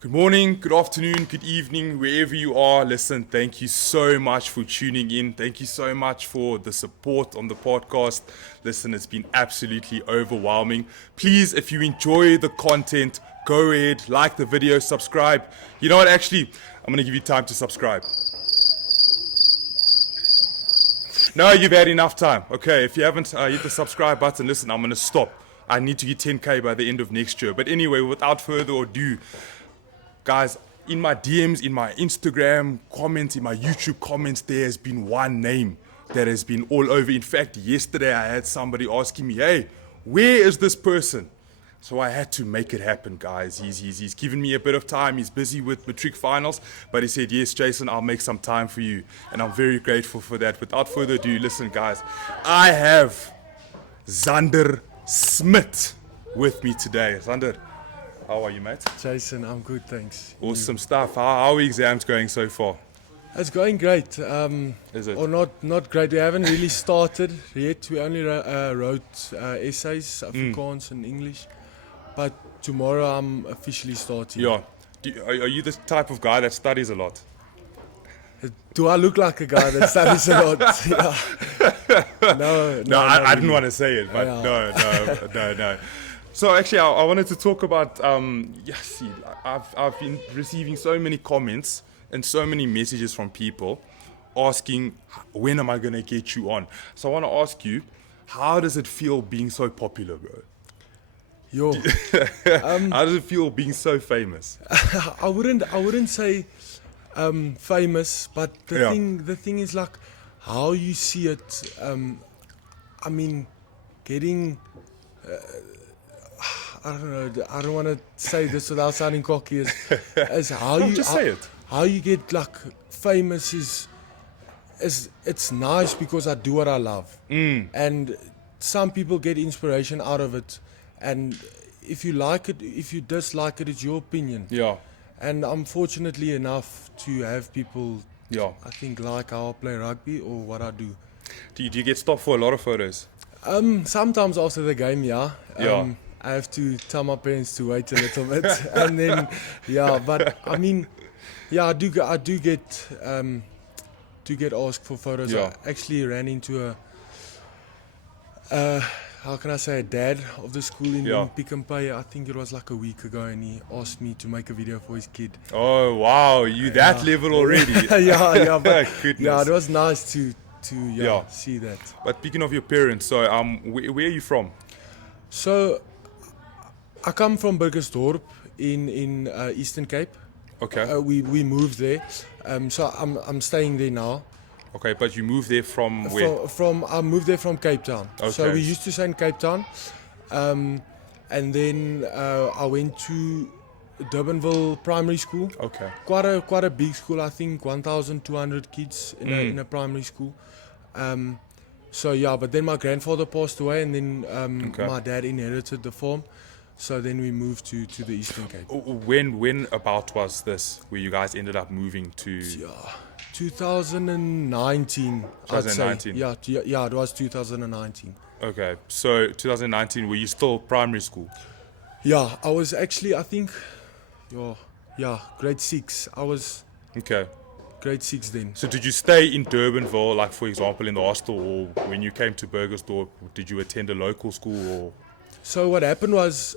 Good morning, good afternoon, good evening, wherever you are. Listen, thank you so much for tuning in. Thank you so much for the support on the podcast. Listen, it's been absolutely overwhelming. Please, if you enjoy the content, go ahead, like the video, subscribe. You know what, actually, I'm going to give you time to subscribe. No, you've had enough time. Okay, if you haven't hit the subscribe button, listen, I'm going to stop. I need to get 10K by the end of next year. But anyway, without further ado, guys, in my DMs, in my Instagram comments, in my YouTube comments, there has been one name that has been all over. In fact, yesterday I had somebody asking me, hey, where is this person? So I had to make it happen, guys. He's given me a bit of time. He's busy with matric finals, but he said, yes, Jason, I'll make some time for you. And I'm very grateful for that. Without further ado, listen, guys, I have Xander Smit with me today. Xander, how are you, mate? Jason, I'm good, thanks. Awesome stuff. How are exams going so far? It's going great. Is it? Or not great. We haven't really started yet. We only wrote essays, Afrikaans and English. But tomorrow I'm officially starting. Yeah. Are you the type of guy that studies a lot? Do I look like a guy that studies a lot? Yeah. No, I didn't want to say it, but Yeah. no. So actually, I wanted to talk about. I've been receiving so many comments and so many messages from people asking, when am I gonna get you on? So I want to ask you, how does it feel being so popular, bro? Yo, How does it feel being so famous? I wouldn't say famous, but the thing is like how you see it. I mean, getting. I don't know. I don't want to say this without sounding cocky. As how you just say it. How you get like famous is it's nice because I do what I love, and some people get inspiration out of it. And if you like it, if you dislike it, it's your opinion. Yeah. And I'm fortunately enough to have people, Yeah. I think, like how I play rugby or what I do. Do you get stopped for a lot of photos? Sometimes after the game, yeah. Yeah. I have to tell my parents to wait a little bit, and then, yeah. But I mean, yeah, I do get asked for photos. Yeah. I actually ran into how can I say, a dad of the school in Pick n Pay. I think it was like a week ago, and he asked me to make a video for his kid. Oh wow, you that level already? yeah, but Goodness. yeah, it was nice to see that. But speaking of your parents, so where are you from? So I come from Burgersdorp in Eastern Cape. Okay. We moved there, so I'm staying there now. Okay, but you moved there from where? I moved there from Cape Town. Okay. So we used to stay in Cape Town, and then I went to Durbanville Primary School. Okay. Quite a big school. I think 1,200 kids in a primary school. So yeah, but then my grandfather passed away, and then my dad inherited the farm. So then we moved to the Eastern Cape. When about was this where you guys ended up moving to? Yeah, 2019. 2019. I'd say. Yeah, it was 2019. Okay, so 2019, were you still primary school? Yeah, I was actually, I think, grade 6. I was Okay. grade 6 then. So did you stay in Durbanville, like for example in the hostel, or when you came to Burgersdorp, did you attend a local school or? So what happened was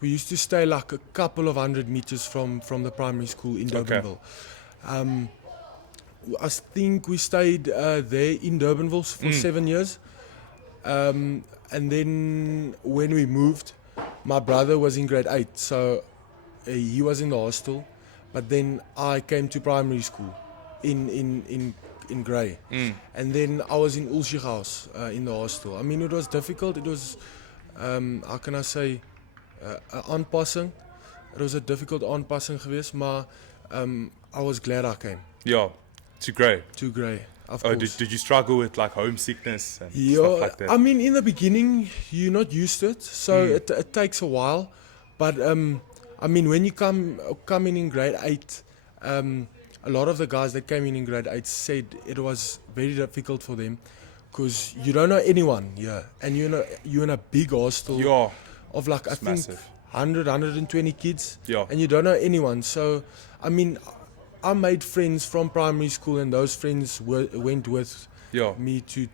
we used to stay like a couple of 100 meters from the primary school in Durbanville. I think we stayed there in Durbanville for 7 years. And then when we moved, my brother was in grade 8, so he was in the hostel. But then I came to primary school in Grey. And then I was in Ulschieghaus in the hostel. I mean, it was difficult. It was, how can I say, aanpassing. It was a difficult aanpassing geweest, maar I was glad I came. Yeah, to Grey. To Grey, of Oh, course. did you struggle with like homesickness and stuff like that? I mean, in the beginning, you're not used to it, so it takes a while. But I mean, when you come in grade 8, a lot of the guys that came in grade 8 said it was very difficult for them because you don't know anyone here, and you're in a big hostel Yeah, of like it's massive. 120 kids, Yeah. and you don't know anyone. So, I mean, I made friends from primary school, and those friends went with Yeah. me to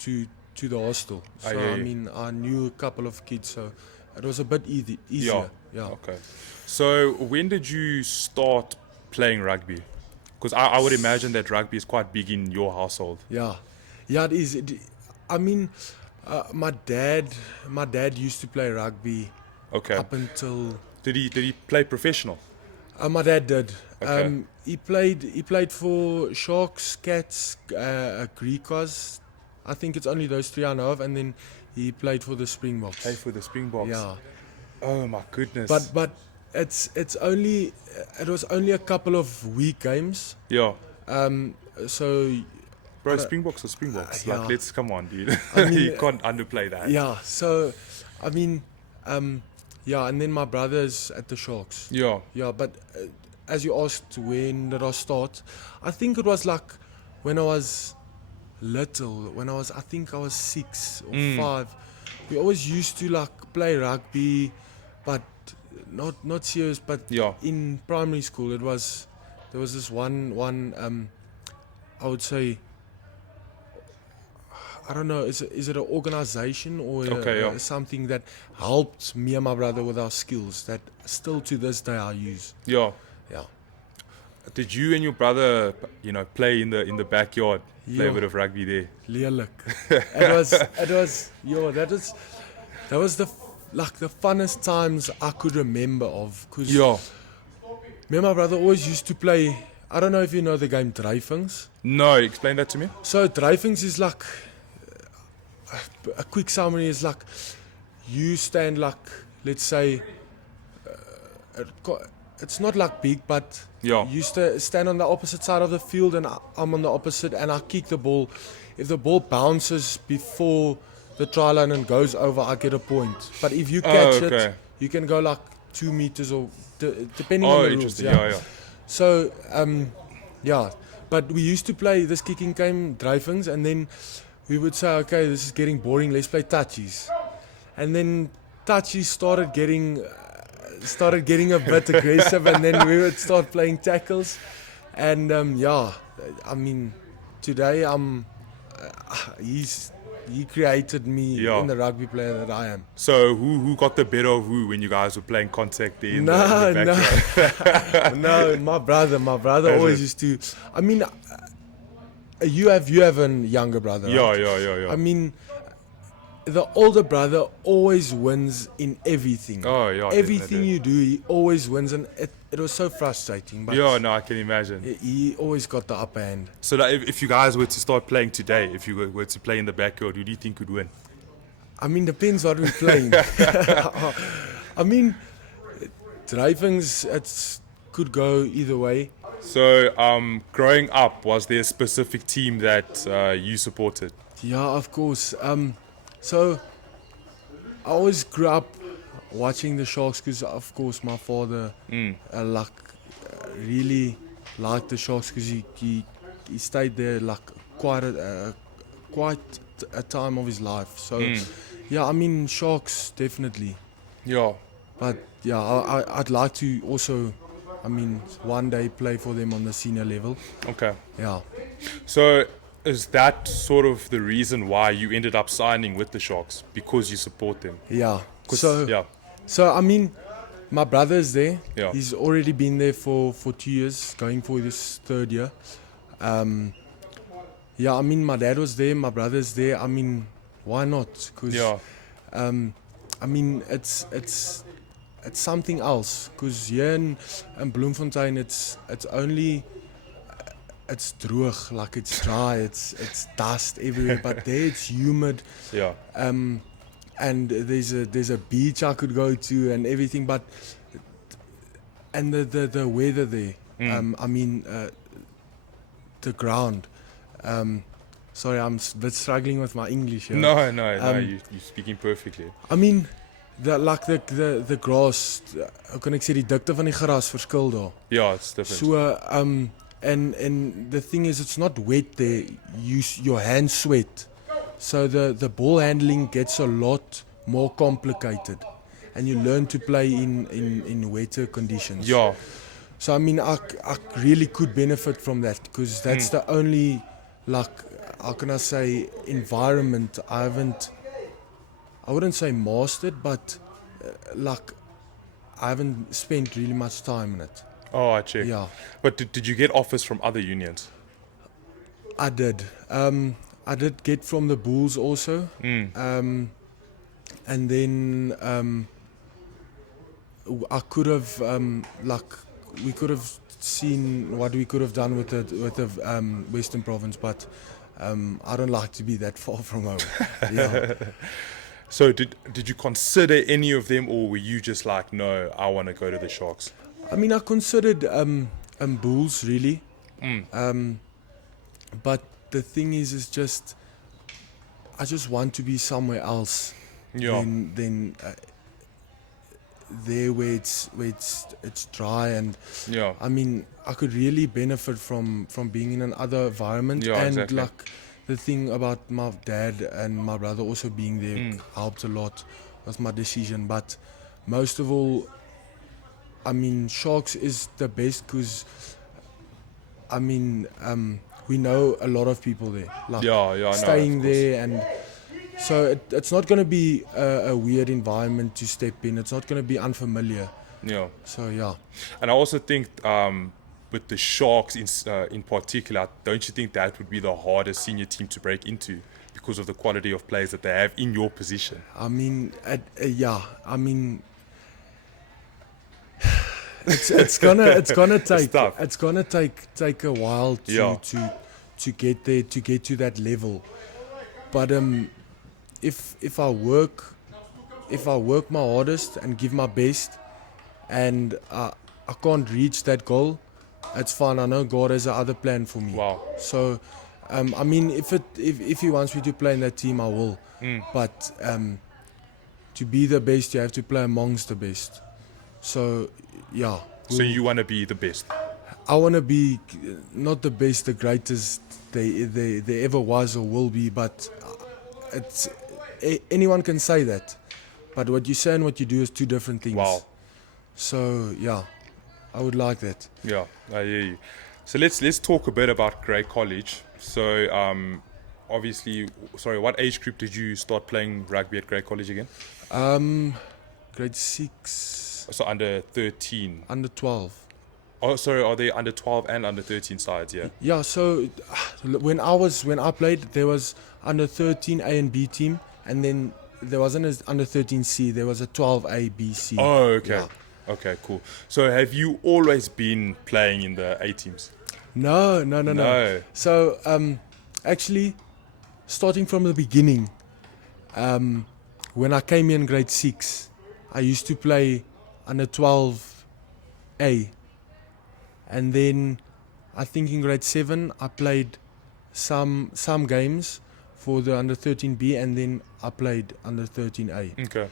the hostel. I So, hear I you. mean, I knew a couple of kids, so it was a bit Yeah. easier. Yeah. Okay. So when did you start playing rugby? Because I would imagine that rugby is quite big in your household. Yeah, yeah, it is. I mean, my dad used to play rugby Okay. up until Did he play professional? my dad did. Okay. He played for Sharks, Cats, Griquas. I think it's only those three I know of, and then he played for the Springboks. Play for the Springboks. Yeah, Oh my goodness. but it was only a couple of week games. yeah. So Bro, Springboks are Springboks. yeah. Like, let's come on, dude. I mean, you can't underplay that. yeah, so I mean, yeah, and then my brother's at the Sharks. Yeah. Yeah, but as you asked, when did I start? I think it was like when I was little. I think I was 6 or 5. We always used to like play rugby, but not serious. But Yeah. in primary school, there was this one. I would say, I don't know, is it an organization or Okay, yeah. something that helped me and my brother with our skills that still to this day I use. Yeah. Yeah. Did you and your brother, play in the backyard, play a Yeah. bit of rugby there? Leerlik. it was, yo, that was the funnest times I could remember of. Cause Yeah. me and my brother always used to play, I don't know if you know the game Dryfings. No, explain that to me. So Dryfings is like, a quick summary is like, you stand like, let's say, it's not like big, but Yeah. you stand on the opposite side of the field and I'm on the opposite and I kick the ball. If the ball bounces before the try line and goes over, I get a point. But if you catch okay. it, you can go like 2 meters or depending on Oh, the rules. interesting. Yeah. So, yeah. But we used to play this kicking game, Dryfings, and then we would say, okay, this is getting boring, let's play touchies. And then touchies started getting a bit aggressive, and then we would start playing tackles. And yeah, I mean, today he created me Yeah. in the rugby player that I am. So who got the better of who when you guys were playing contact there in the backyard? No, my brother Is always it? used to. I mean, you have a younger brother. Right? Yeah. I mean, the older brother always wins in everything. Oh, yeah, Everything definitely. you do, he always wins, and it was so frustrating. But Yeah, no, I can imagine. he always got the upper hand. So that if you guys were to start playing today, if you were to play in the backyard, who do you think would win? I mean, depends what we're playing. I mean, Dryfings, it could go either way. So, growing up, was there a specific team that you supported? Yeah, of course. So I always grew up watching the Sharks because, of course, my father really liked the Sharks because he stayed there like quite a time of his life. So yeah, I mean Sharks definitely. Yeah. But yeah, I'd like to also, I mean, one day play for them on the senior level. Okay. Yeah. So, is that sort of the reason why you ended up signing with the Sharks? Because you support them? Yeah. 'Cause- So yeah. So I mean, my brother's there. Yeah. He's already been there for 2 years, going for his 3rd year. Yeah, I mean, my dad was there, my brother's there. I mean, why not? Cause, Yeah. I mean, it's something else. Cause here in Bloemfontein, it's only. It's droog, like it's dry, it's dust everywhere. But there it's humid. Yeah. And there's a beach I could go to and everything, but and the weather there. I mean, the ground. Sorry, I'm a bit struggling with my English here. No, you're speaking perfectly. I mean, the grass. Hoe kan ek sê die dikte van die gras verskil daar. Yeah, it's different. So and the thing is, it's not wet there. Your hands sweat. So the ball handling gets a lot more complicated. and you learn to play in wetter conditions. Yeah. So I mean, I really could benefit from that because that's the only, like, how can I say, environment I wouldn't say mastered, but like I haven't spent really much time in it. Oh, I check. Yeah, But did you get offers from other unions? I did. I did get from the Bulls also, and then I could have like we could have seen what we could have done with the Western Province, but I don't like to be that far from home. Yeah. So did you consider any of them, or were you just like, no, I want to go to the Sharks? I mean, I considered Bulls really, but the thing is just I just want to be somewhere else Yeah. than there where it's dry, and Yeah. I mean I could really benefit from being in another environment. Yeah, And exactly. like the thing about my dad and my brother also being there helped a lot with my decision. But most of all, I mean, Sharks is the best because I mean we know a lot of people there, like Yeah, yeah, I know, staying of course. there, and so it's not going to be a weird environment to step in. It's not going to be unfamiliar. Yeah. So yeah. And I also think with the Sharks in particular, don't you think that would be the hardest senior team to break into because of the quality of players that they have in your position? I mean, yeah. I mean, it's gonna take a while Yeah. to get there, to get to that level. But if I work my hardest and give my best, and I can't reach that goal, it's fine. I know God has another plan for me. Wow. So, I mean, if He wants me to play in that team, I will. But to be the best, you have to play amongst the best. So, yeah. So you want to be the best? I want to be not the best, the greatest they ever was or will be, but it's anyone can say that. But what you say and what you do is two different things. Wow. So yeah, I would like that. Yeah, I hear you. So let's talk a bit about Grey College. So obviously, sorry, what age group did you start playing rugby at Grey College again? Grade 6, So under 13. under 12. Oh, sorry, are they under 12 and under 13 sides? Yeah. Yeah. So when I played, there was under 13 A and B team, and then there wasn't an under 13 C. There was a 12 A, B, C. Oh, okay. Yeah. Okay, cool. So have you always been playing in the A teams? No. No. So actually, starting from the beginning, when I came in grade 6, I used to play under 12 A, and then I think in grade 7 I played some games for the under 13 B, and then I played under 13 A. Okay.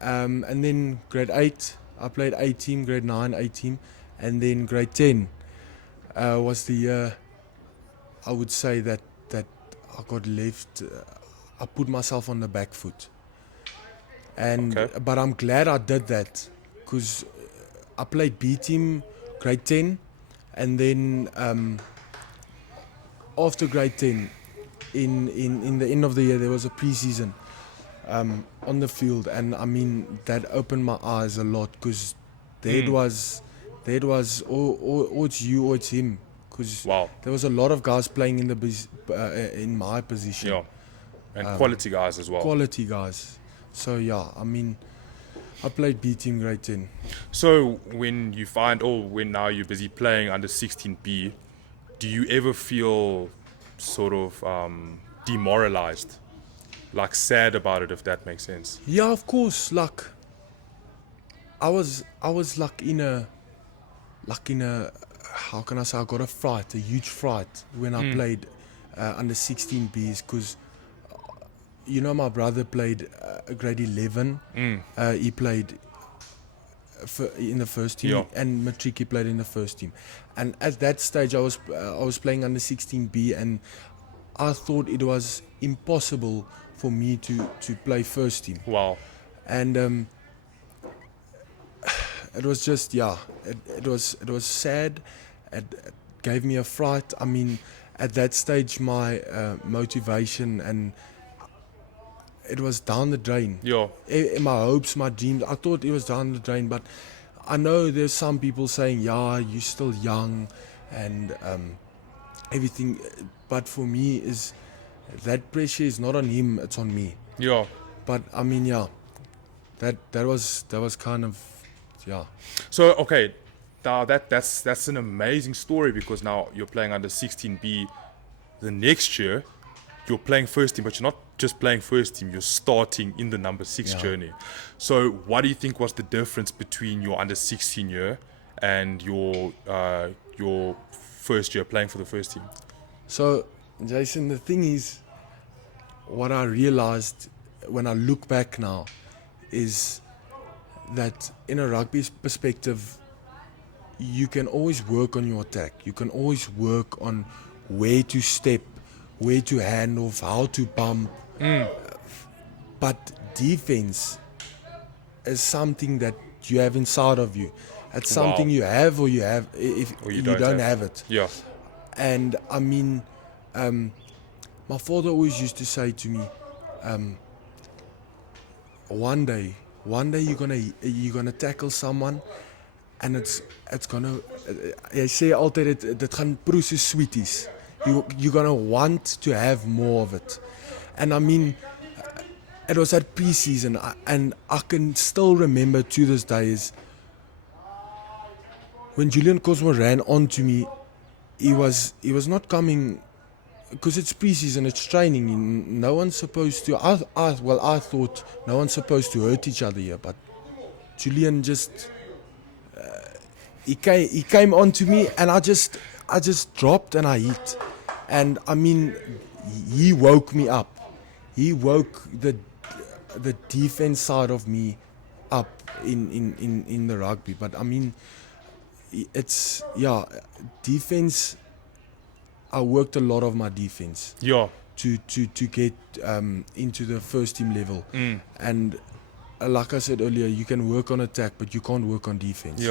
And then grade 8 I played A team, grade 9 A team, and then grade 10 was the year I would say that I got left. I put myself on the back foot, and Okay. but I'm glad I did that because I played B team grade 10, and then after grade 10, in the end of the year there was a pre-season on the field, and I mean that opened my eyes a lot because there was or it's you or it's him, because Wow. there was a lot of guys playing in my position. Yeah. And quality guys as well. Quality guys. So yeah, I mean, I played B team grade 10. So when you find, or when now you're busy playing under 16B, do you ever feel sort of demoralized, like sad about it, if that makes sense? Yeah, of course. Like I was like in a how can I say, I got a huge fright when I played under 16Bs, because you know my brother played grade 11. He played in the first team, Yeah. and Matric he played in the first team. And at that stage I was playing under 16B, and I thought it was impossible for me to play first team. Wow. And it was just it was sad. It gave me a fright. I mean, at that stage, my motivation and it was down the drain. Yeah. My hopes, my dreams, I thought it was down the drain, but I know there's some people saying, yeah, you're still young and everything, but for me is that pressure is not on him, it's on me. Yeah. But I mean, that was kind of, yeah. So okay, now that's an amazing story, because now you're playing under 16B. The next year, you're playing first team, but you're not just playing first team. You're starting in the number 6 journey. So what do you think was the difference between your under 16 year and your first year playing for the first team? So, Jason, the thing is, what I realized when I look back now is that in a rugby perspective, you can always work on your attack. You can always work on where to step, where to hand off, how to bump. But defense is something that you have inside of you. It's something you have or you have if Or you don't have it. Yeah. And I mean, my father always used to say to me, one day you're gonna tackle someone, and it's gonna. Hy sê altyd dit gaan proe so sweeties. You're gonna want to have more of it. And I mean, it was at pre-season, and I can still remember to this day is when Julian Cosmo ran onto me. He was not coming because it's pre-season, it's training. No one's supposed to. I thought no one's supposed to hurt each other here, but Julian just he came onto me, and I just dropped and I hit, and I mean he woke me up. He woke the defense side of me up in the rugby. But I mean, it's defense. I worked a lot of my defense to get into the first team level, and like I said earlier, you can work on attack, but you can't work on defense.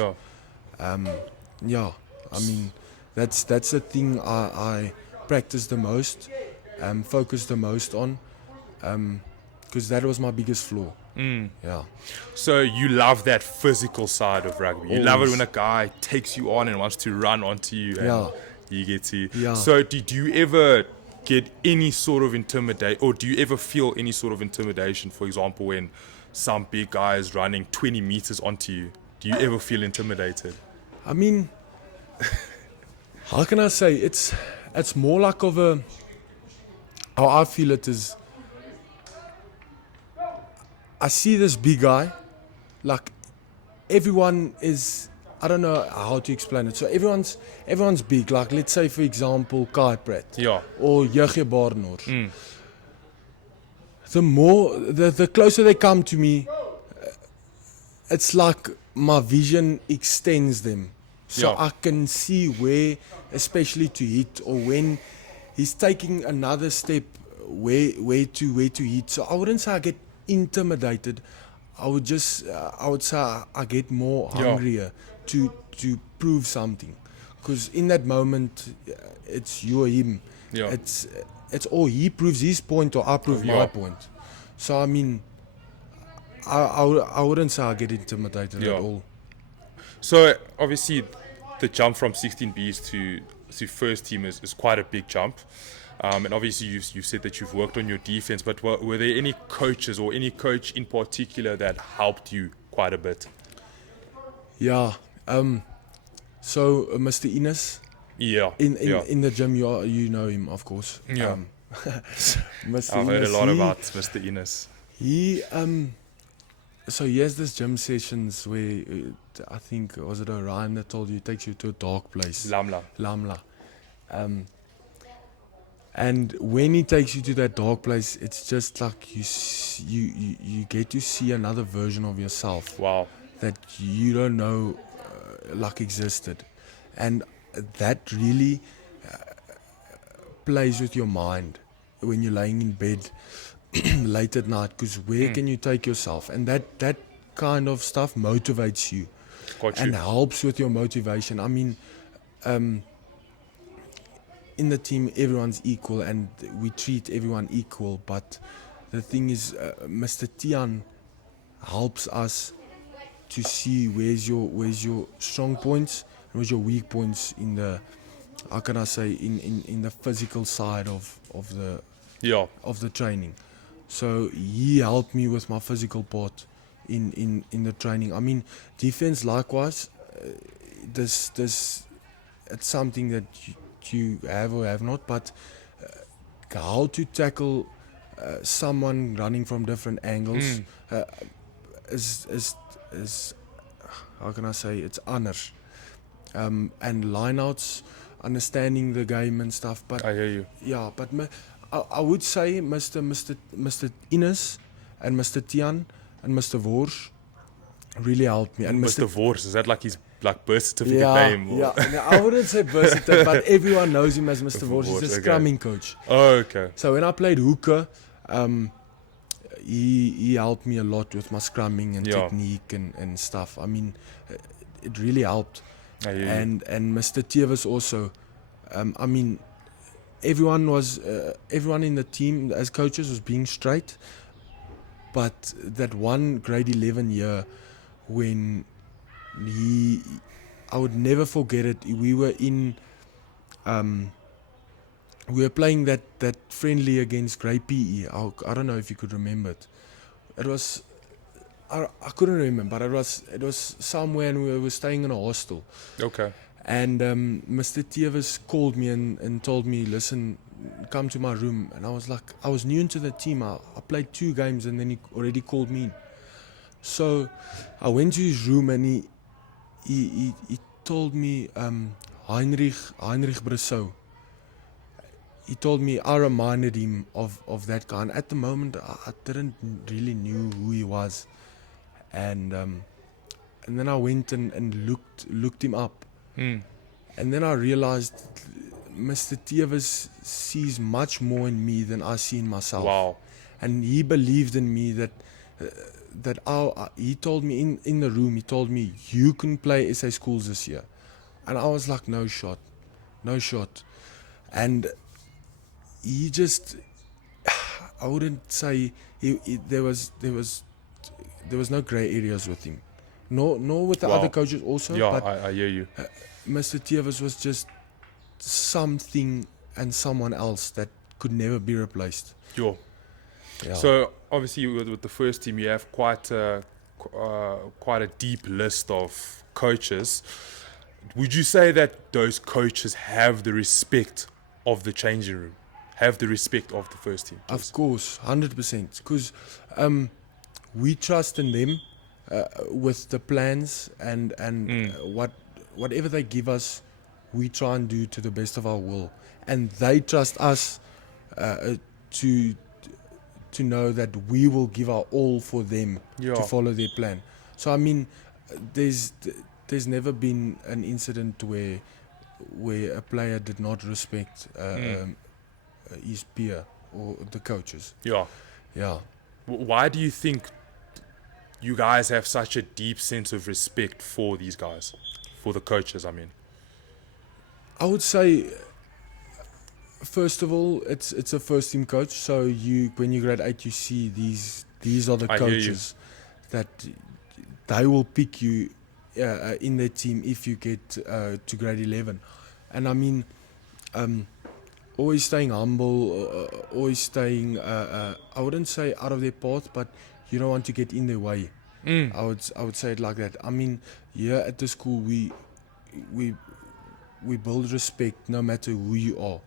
I mean, that's the thing I practice the most, focus the most on, because that was my biggest flaw. So you love that physical side of rugby. You love it when a guy takes you on and wants to run onto you, and you get to. So did you ever get any sort of intimidation, or do you ever feel any sort of intimidation? For example, when some big guy is running 20 meters onto you, do you ever feel intimidated? I mean, how can I say? It's more like of a. How I feel it is. I see this big guy, like everyone is. I don't know how to explain it. So everyone's big. Like let's say for example, Kai Pratt or Jurgen Barnor. The more, the closer they come to me, it's like my vision extends them. So I can see where, especially to hit, or when he's taking another step, where to hit. So I wouldn't say I get intimidated. I would say I get more hungrier to prove something, because in that moment it's you or him. It's all he proves his point or I prove my point. So I mean, I wouldn't say I get intimidated at all. So obviously the jump from 16Bs to first team is quite a big jump. And obviously you said that you've worked on your defense, but were there any coaches or any coach in particular that helped you quite a bit? So Mr. Ines. In the gym, you know him, of course. Mr. I've heard a lot about Mr. Ines. So he has this gym sessions where I think, was it Orion that told you, he takes you to a dark place? Lamla. And when he takes you to that dark place, it's just like you get to see another version of yourself. Wow. That you don't know like existed. And that really plays with your mind when you're laying in bed late at night, because where can you take yourself? And that kind of stuff motivates you Got and you. helps with your motivation. I mean, in the team, everyone's equal and we treat everyone equal. But the thing is, Mr. Tian helps us to see where's your strong points and where's your weak points in the, how can I say, in the physical side of the training. So he helped me with my physical part in the training. I mean, defense likewise. This it's something that you have or have not, but how to tackle someone running from different angles is how can I say, it's honors. And lineouts, understanding the game and stuff. But I hear you. yeah, but I would say Mr. Ines and Mr. Tian and Mr. Vors really helped me. And Mr. Vors, is that like his like birth certificate yeah, name? Or? yeah. No, I wouldn't say versatile, but everyone knows him as Mr. Vors. He's a okay. scrumming coach. Oh, okay. So when I played hooker, he helped me a lot with my scrumming and technique and stuff. I mean, it really helped. I hear you. And Mr. Tevez also. I mean, everyone in the team as coaches was being straight, but that one grade 11 year when I would never forget it. We were playing that friendly against Grey PE. I don't know if you could remember it. It was, I couldn't remember, but it was somewhere and we were staying in a hostel. Okay. And Mr. Tevez called me and told me, listen, come to my room. And I was like, I was new into the team. I played 2 games and then he already called me in. So I went to his room and he told me, Heinrich Bressau. He told me, I reminded him of that guy. And at the moment, I didn't really knew who he was. And then I went and looked him up. And then I realized Mr. Tevez sees much more in me than I see in myself. Wow. And he believed in me that he told me in the room, he told me, you can play SA Schools this year. And I was like, no shot. And he just, I wouldn't say there was no grey areas with him. Nor with the other coaches also. Yeah, but I hear you. Mr. Tevez was just something and someone else that could never be replaced. Sure. Yeah. So obviously with the first team, you have quite a deep list of coaches. Would you say that those coaches have the respect of the changing room, have the respect of the first team? Of course, 100%. Because we trust in them with the plans and whatever they give us, we try and do to the best of our will. And they trust us to know that we will give our all for them to follow their plan. So I mean, there's never been an incident where a player did not respect his peer or the coaches. Yeah. Why do you think you guys have such a deep sense of respect for these guys, for the coaches? I mean, I would say, first of all, it's a first team coach. So when you grade 8, you see these are the coaches that they will pick you in their team if you get to grade 11. And I mean, always staying humble, always staying, I wouldn't say out of their path, but you don't want to get in their way. I would say it like that. I mean, here at the school, we build respect no matter who you are.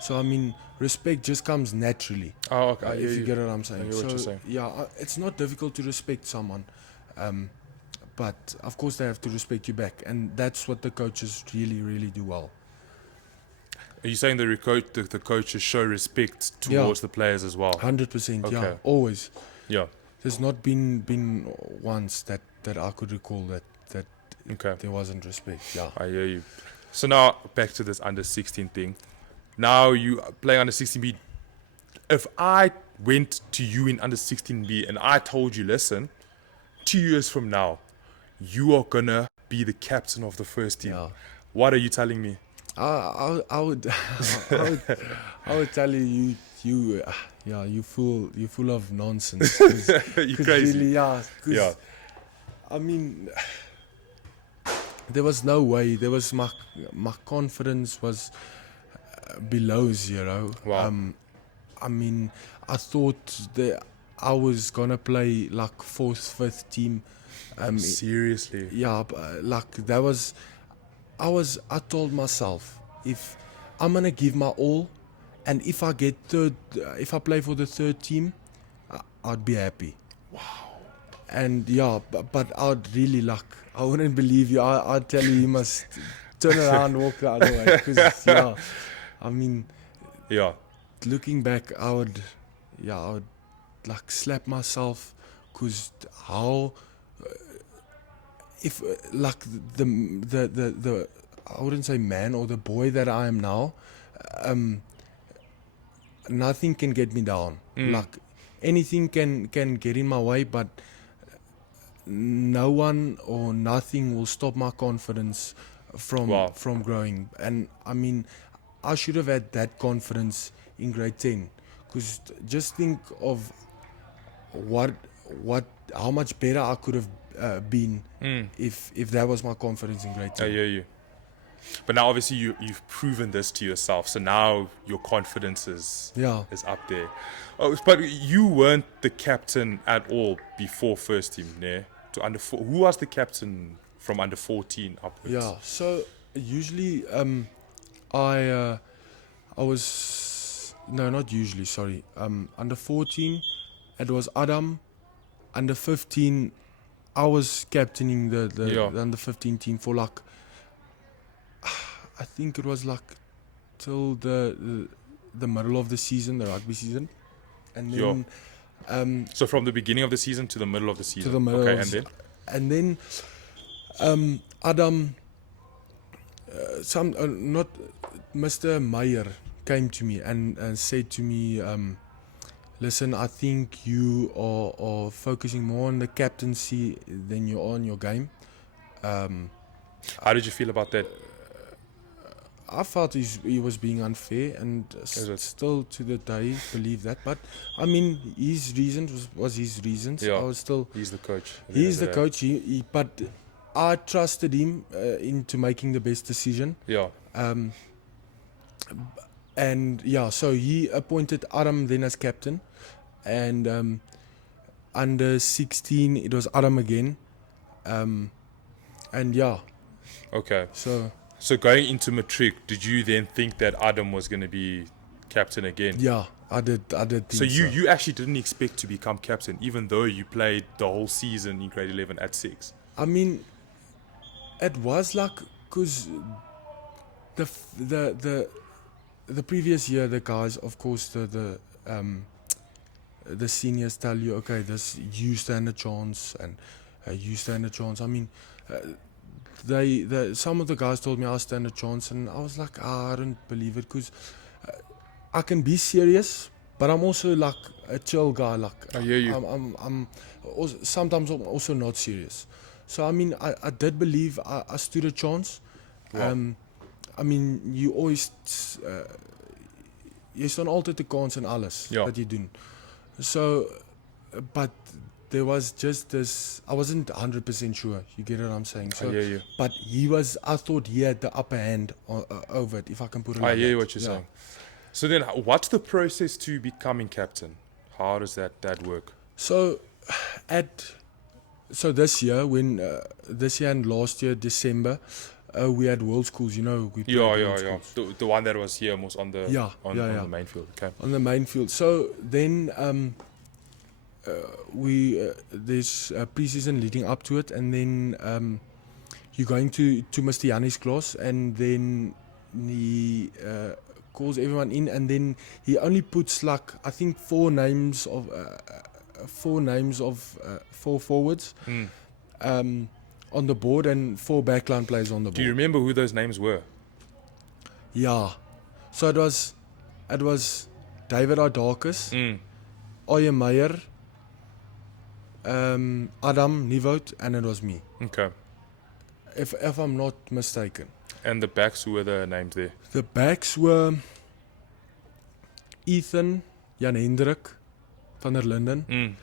So I mean, respect just comes naturally. Oh, okay. If you get what I'm saying. I hear what you're saying. Yeah, it's not difficult to respect someone, but of course they have to respect you back, and that's what the coaches really, really do well. Are you saying the coaches show respect towards the players as well? 100%. Yeah, Okay. always. Yeah. There's not been once that I could recall that there wasn't respect. Yeah. I hear you. So now back to this under 16 thing. Now you play under 16B. If I went to you in under 16B and I told you, listen, 2 years from now, you are gonna be the captain of the first team. Yeah. What are you telling me? I would I would tell you you full of nonsense. You crazy. Really, yeah. 'Cause, Yeah. I mean, there was no way. There was my confidence was below 0. Wow. I mean, I thought that I was gonna play like 4th, 5th team. Seriously. Yeah, like that was. I told myself, if I'm gonna give my all, and if I get third, if I play for the 3rd team, I'd be happy. Wow. And yeah, but I'd really I wouldn't believe you. I'd tell you must turn around, walk the other way. Because yeah, I mean, Yeah. looking back, I would like slap myself. Because how, if like the I wouldn't say man or the boy that I am now, nothing can get me down. Like anything can get in my way, but no one or nothing will stop my confidence from growing. And I mean, I should have had that confidence in grade 10, because just think of how much better I could have been if that was my confidence in grade 10. I hear you. But now obviously you've proven this to yourself, so now your confidence is up there. Oh, but you weren't the captain at all before first team, ne? To under four, who was the captain from under 14 upwards? Yeah, so usually I was not usually, sorry. Under 14 it was Adam. Under 15 I was captaining the under 15 team for like, I think it was like till the middle of the season, the rugby season, and then so from the beginning of the season to the middle of the season. To the middle. Okay, and then Adam, not Mr. Meyer came to me and said to me, listen, I think you are focusing more on the captaincy than you are on your game. How did you feel about that? I felt he was being unfair, and still to the day believe that. But I mean, his reasons was his reasons. Yeah, I was still. He's the coach. He's the coach. But I trusted him into making the best decision. Yeah. And yeah, so he appointed Adam then as captain, and under 16 it was Adam again, and yeah. Okay. So going into matric, did you then think that Adam was going to be captain again? Yeah, I did. So you actually didn't expect to become captain, even though you played the whole season in grade 11 at 6. I mean, it was like, cause the previous year, the guys, of course, the seniors tell you, okay, you stand a chance, and you stand a chance. I mean. Some of the guys told me I stand a chance, and I was like, I don't believe it, because I can be serious, but I'm also like a chill guy. Like I hear you. I'm also, sometimes I'm also not serious. So I mean, I did believe I stood a chance. Wow. I mean, you always jy staan altyd 'n kans in alles wat jy doen. So, but there was just this, I wasn't 100% sure, you get what I'm saying? So, I hear you. But I thought he had the upper hand over it, if I can put it like that. I hear what you're saying. So then, what's the process to becoming captain? How does that work? So, this year, this year and last year, December, we had World Schools, we played World Schools. The one that was here was on the the main field. Okay. On the main field. So then there's a pre-season leading up to it, and then you're going to Mr. Yanni's class, and then he calls everyone in, and then he only puts like, I think, four names of 4 forwards on the board, and 4 backline players on the board. Do you remember who those names were? Yeah. So it was David Ardakis, Oye Meyer, Adam Nieuwoud, and it was me. Okay. if I'm not mistaken. And the backs, who were the names there? The backs were Ethan, Jan Hendrik, van der Linden.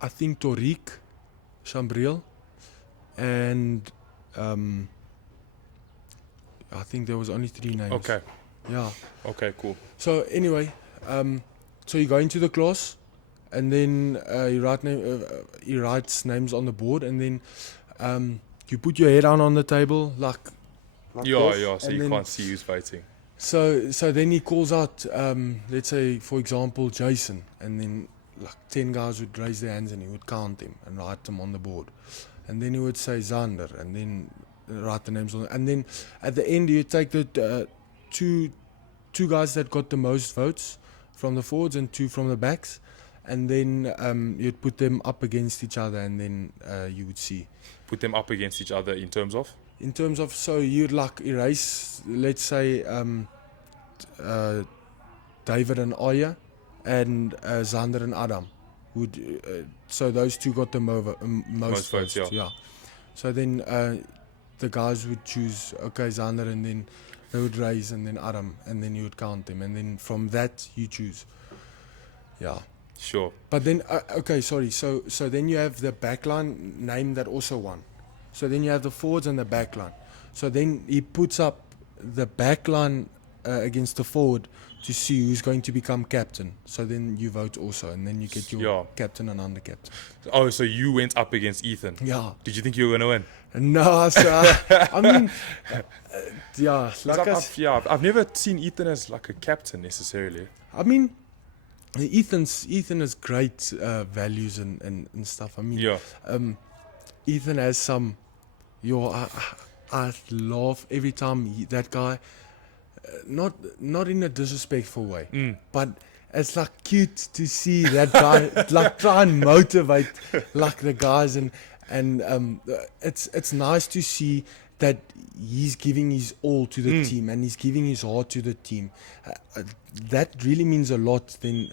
I think Tariq, Chambriel, and I think there was only 3 names. Okay. Yeah. Okay, cool. So anyway, so you go into the class, and then he writes names on the board, and then you put your head down on the table like Yeah, this, yeah, so and you then- can't see who's fighting. So then he calls out, let's say, for example, Jason, and then like 10 guys would raise their hands and he would count them and write them on the board. And then he would say Xander, and then write the names on. And then at the end, you take the two guys that got the most votes from the forwards and 2 from the backs. And then you'd put them up against each other, and then you would see. Put them up against each other in terms of? In terms of, so you'd like erase, let's say, David and Aya, and Xander and Adam. So those 2 got the most votes, votes. yeah. So then the guys would choose, okay, Xander, and then they would raise, and then Adam, and then you would count them, and then from that you choose. Yeah. Sure. But then, okay, sorry. So then you have the backline name that also won. So then you have the forwards and the backline. So then he puts up the backline against the forward to see who's going to become captain. So then you vote also, and then you get your Yeah. captain and under captain. Oh, so you went up against Ethan. Yeah. Did you think you were going to win? No, so I mean, yeah, like I've never seen Ethan as like a captain necessarily. I mean, Ethan has great values and stuff. I mean, Yeah. Ethan has some. I laugh every time that guy. Not in a disrespectful way, but it's like cute to see that guy like try and motivate like the guys, and it's nice to see that he's giving his all to the team, and he's giving his heart to the team. That really means a lot than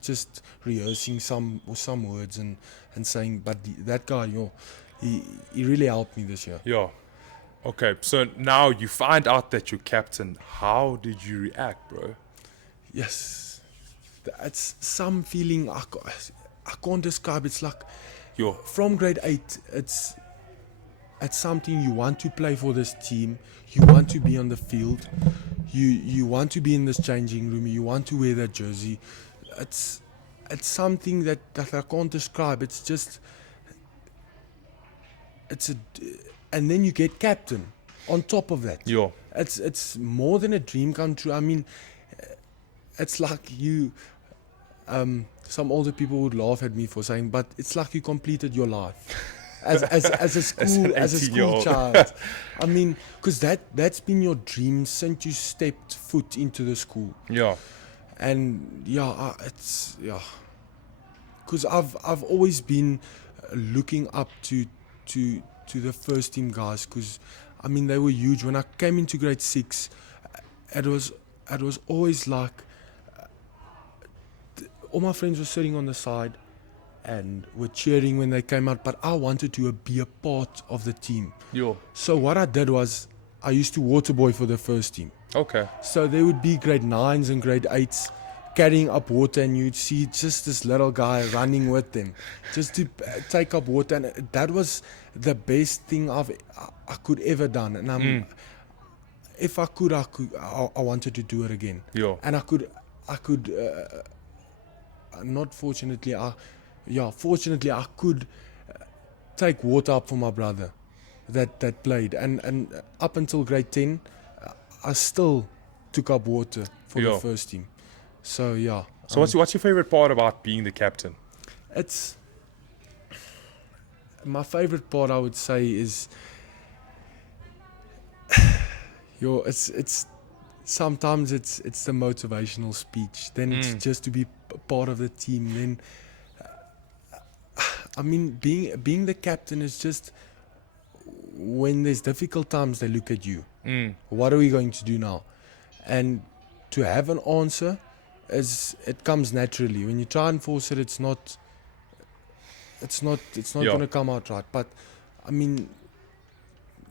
just rehearsing some words and saying, but that guy, he really helped me this year. Yeah. Okay, so now you find out that you're captain. How did you react, bro? Yes, it's some feeling I can't describe. It's like from grade 8, it's something you want to play for this team. You want to be on the field. You want to be in this changing room. You want to wear that jersey. It's something that I can't describe. It's just and then you get captain on top of that. Yeah. It's more than a dream come true. I mean, it's like you. Some older people would laugh at me for saying, but it's like you completed your life as a school child. I mean, because that's been your dream since you stepped foot into the school. Yeah. And because I've always been looking up to the first team guys, because I mean they were huge. When I came into grade 6, it was always like all my friends were sitting on the side and were cheering when they came out, but I wanted to be a part of the team. Yeah. So what I did was I used to water boy for the first team. Okay. So there would be grade 9s and grade 8s carrying up water, and you'd see just this little guy running with them just to take up water, and that was the best thing I could ever done. And if I could, I wanted to do it again. Yeah. And I could not fortunately, fortunately I could take water up for my brother that played, and up until grade 10 I still took up water for the first team. So yeah. So what's your favorite part about being the captain? It's my favorite part, I would say, is it's sometimes it's the motivational speech. Then it's just to be part of the team. Then I mean, being the captain is just when there's difficult times, they look at you. What are we going to do now? And to have an answer, it comes naturally. When you try and force it, it's not it's not Yeah. going to come out right. But I mean,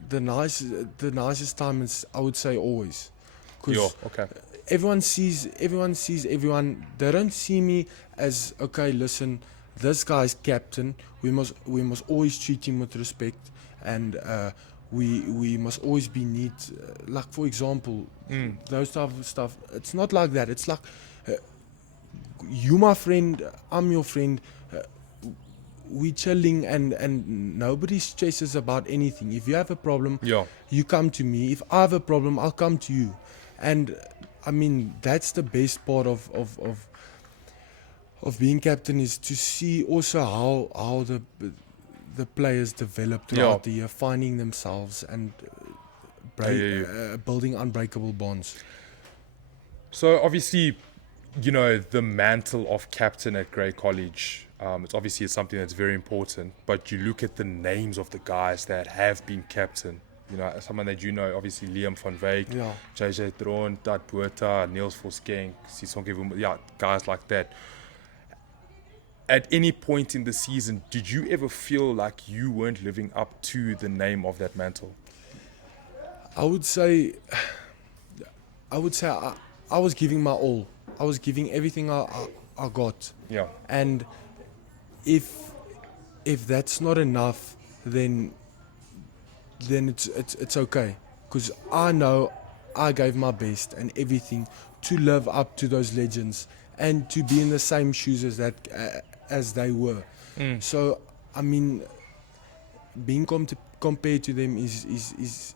the nicest time is, I would say, always, Yeah, because okay. everyone sees everyone. They don't see me as, okay, listen, this guy's captain. We must always treat him with respect, and we must always be neat. Like, for example, those type of stuff. It's not like that. It's like, you my friend, I'm your friend. We chilling, and nobody stresses about anything. If you have a problem, Yeah. you come to me. If I have a problem, I'll come to you. And I mean, that's the best part of being captain, is to see also how the players develop throughout the year, finding themselves and building unbreakable bonds. So obviously, you know, the mantle of captain at Grey College, it's obviously something that's very important. But you look at the names of the guys that have been captain. You know, someone that you know, obviously Liam van Wyk, Yeah. JJ Droon, Tat Botha, Niels Voskenk, Sisonke Vuma, yeah, guys like that. At any point in the season, did you ever feel like you weren't living up to the name of that mantle? I would say I was giving my all. I was giving everything I got. Yeah. And if that's not enough, then it's okay, because I know I gave my best and everything to live up to those legends and to be in the same shoes as they were. So I mean, being compared to them is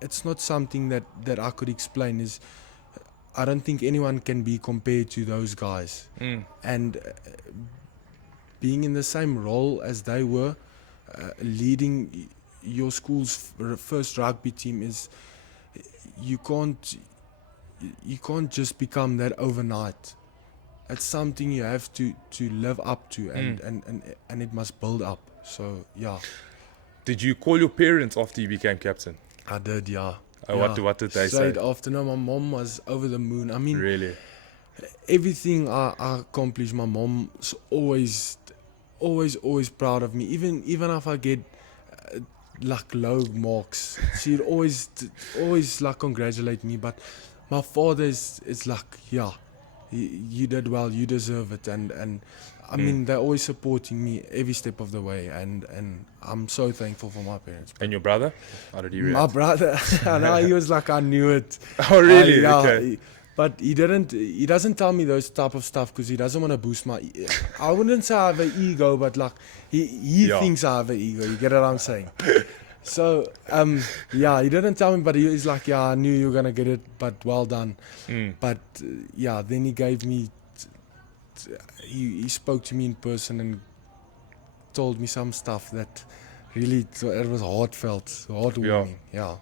it's not something that I could explain. Is I don't think anyone can be compared to those guys. And being in the same role as they were, leading your school's first rugby team, is you can't just become that overnight. It's something you have to live up to, and it must build up. So yeah, Did you call your parents after you became captain? I did. Yeah. What did they Straight say? after, no, my mom was over the moon. I mean, Really? everything I accomplished, my mom's always proud of me. Even if I get like low marks, she'd always like congratulate me. But my father is like, yeah, you did well, you deserve it, and I mean, they're always supporting me every step of the way, and I'm so thankful for my parents. And your brother? How did he react? My brother, I know, he was like, I knew it. Oh, really? Yeah, Okay. but he doesn't tell me those type of stuff because he doesn't want to boost my I wouldn't say I have an ego, but like he thinks I have an ego. You get what I'm saying? So yeah, he didn't tell me, but he's like, yeah, I knew you were gonna get it, but well done. But yeah, then he gave me he spoke to me in person and told me some stuff that really, it was heartwarming. Yeah.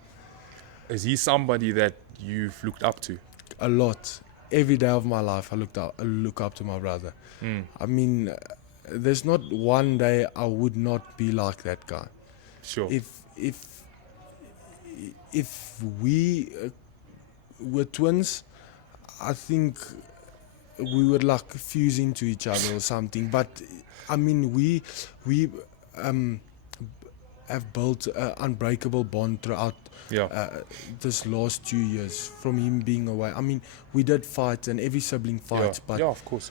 Is he somebody that you've looked up to? A lot. Every day of my life, I look up to my brother. I mean, there's not one day I would not be like that guy. Sure. If we were twins, I think we would like fuse into each other or something. But I mean, we have built an unbreakable bond throughout this last 2 years from him being away. I mean, we did fight, and every sibling fights, but of course.